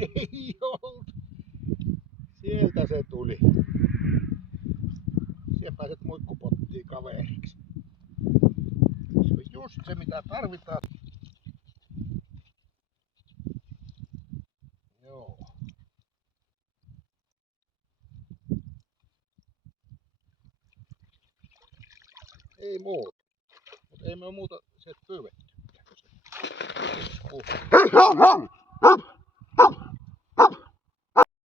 Ei ollut. Sieltä se tuli. Siellä pääset muikkupottiin kaveriksi. Se on just se mitä tarvitaan. Joo. Ei muuta. Mutta ei me oo muuta se pyydetty.